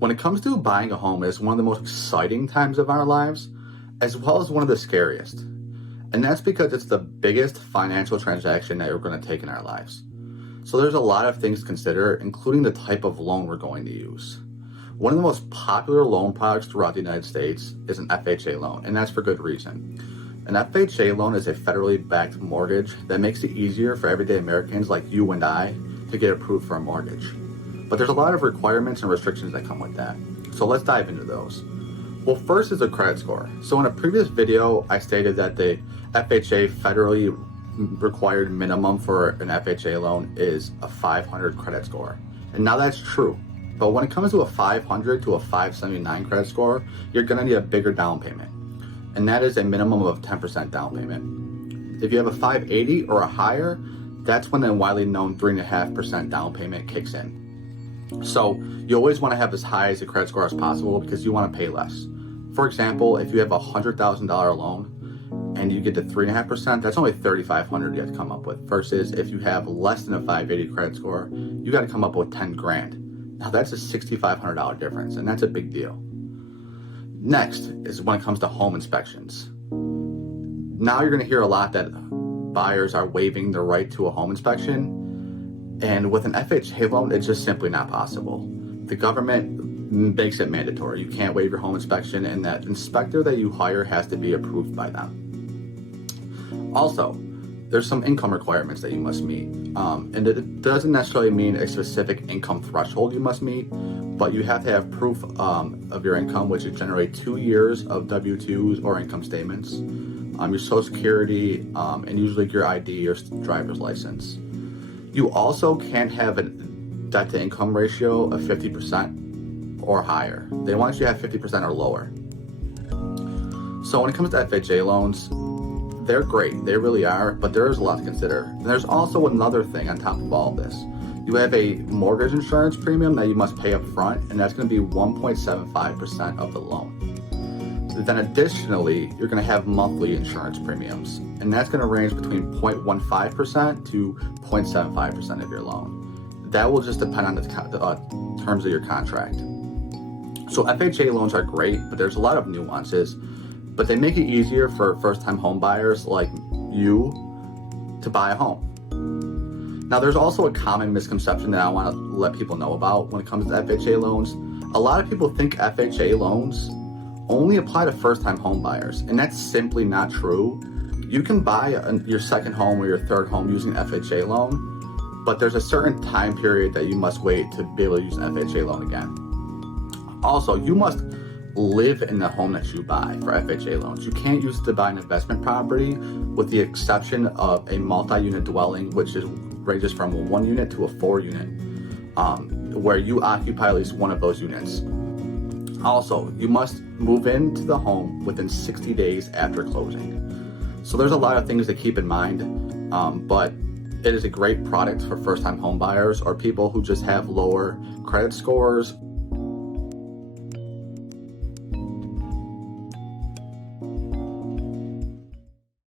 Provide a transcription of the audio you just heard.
When it comes to buying a home, it's one of the most exciting times of our lives, as well as one of the scariest. And that's because it's the biggest financial transaction that we're going to take in our lives. So there's a lot of things to consider, including the type of loan we're going to use. One of the most popular loan products throughout the United States is an FHA loan, and that's for good reason. An FHA loan is a federally backed mortgage that makes it easier for everyday Americans like you and I to get approved for a mortgage. But there's a lot of requirements and restrictions that come with that. So let's dive into those. Well, first is a credit score. So in a previous video, I stated that the FHA federally required minimum for an FHA loan is a 500 credit score. And now that's true. But when it comes to a 500 to a 579 credit score, you're gonna need a bigger down payment. And that is a minimum of 10% down payment. If you have a 580 or a higher, that's when the widely known 3.5% down payment kicks in. So you always want to have as high as a credit score as possible because you want to pay less. For example, if you have a $100,000 loan and you get to 3.5%, that's only $3,500 you have to come up with. Versus if you have less than a 580 credit score, you got to come up with 10 grand. Now that's a $6,500 difference, and that's a big deal. Next is when it comes to home inspections. Now you're going to hear a lot that buyers are waiving the right to a home inspection. And with an FHA loan, it's just simply not possible. The government makes it mandatory. You can't waive your home inspection, and that inspector that you hire has to be approved by them. Also, there's some income requirements that you must meet. And it doesn't necessarily mean a specific income threshold you must meet, but you have to have proof of your income, which is generally 2 years of W-2s or income statements, your Social Security, and usually your ID or driver's license. You also can't have a debt to income ratio of 50% or higher. They want you to have 50% or lower. So when it comes to FHA loans, they're great, they really are, but there is a lot to consider. And there's also another thing on top of all of this. You have a mortgage insurance premium that you must pay up front, and that's going to be 1.75% of the loan. Then additionally, you're going to have monthly insurance premiums, and that's going to range between 0.15% to 0.75% of your loan. That will just depend on the terms of your contract. So FHA loans are great, but there's a lot of nuances, but they make it easier for first-time home buyers like you to buy a home. Now, there's also a common misconception that I want to let people know about when it comes to FHA loans. A lot of people think FHA loans only apply to first-time home buyers, and that's simply not true. You can buy your second home or your third home using an FHA loan, but there's a certain time period that you must wait to be able to use an FHA loan again. Also, you must live in the home that you buy for FHA loans. You can't use it to buy an investment property, with the exception of a multi-unit dwelling, which ranges from a 1 unit to a 4 unit, where you occupy at least one of those units. Also, you must move into the home within 60 days after closing. So there's a lot of things to keep in mind, but it is a great product for first-time home buyers or people who just have lower credit scores